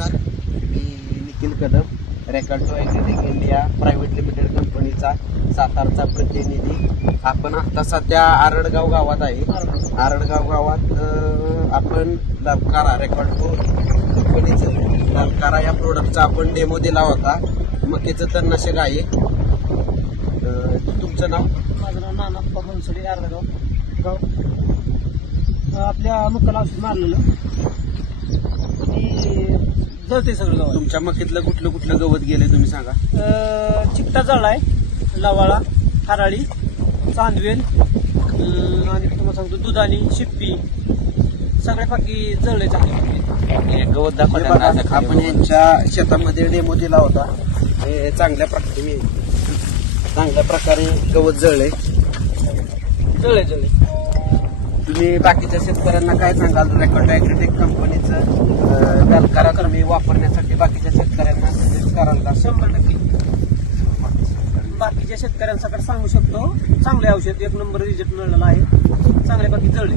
नमस्कार, मी Nikhil Kadam, Recordo Agritech India private limited कंपनीचा सातारचा प्रतिनिधी. आपण आता सध्या आरडगाव गावात आहे. आरडगाव गावात आपण दबकारा रेकॉर्डो कंपनीचं दबकारा या प्रोडक्टचा आपण डेमो दिला होता. मकेचं तणनाशक आहे. तुमचं नाव? माझं नाव नाना बनसोडे, आरडगाव गाव. आपल्या मकाला औषध मारलेलं जळते सगळं गाव. तुमच्या मकीतलं कुठलं कुठलं गवत गेले तुम्ही सांगा. चिकटा जळलाय, लवाळा, हराळी, चांदवेल आणि तुम्हाला सांगतो दुधानी, शिप्पी सगळ्या पाकी जळले चांगले. गवत दाखवा. आपण यांच्या शेतामध्ये डेमो दिला होता. हे चांगल्या प्रकारे गवत जळले. तुम्ही बाकीच्या शेतकऱ्यांना काय सांगाल? रेकॉर्डो ॲग्रीटेक कंपनीचं दबकारा तुम्ही वापरण्यासाठी बाकीच्या शेतकऱ्यांना सजेस्ट कराल का? 100% बाकीच्या शेतकऱ्यांसाठी सांगू शकतो. चांगले औषध, एक नंबर रिझल्ट मिळालेला आहे. चांगल्या बाकी जळले.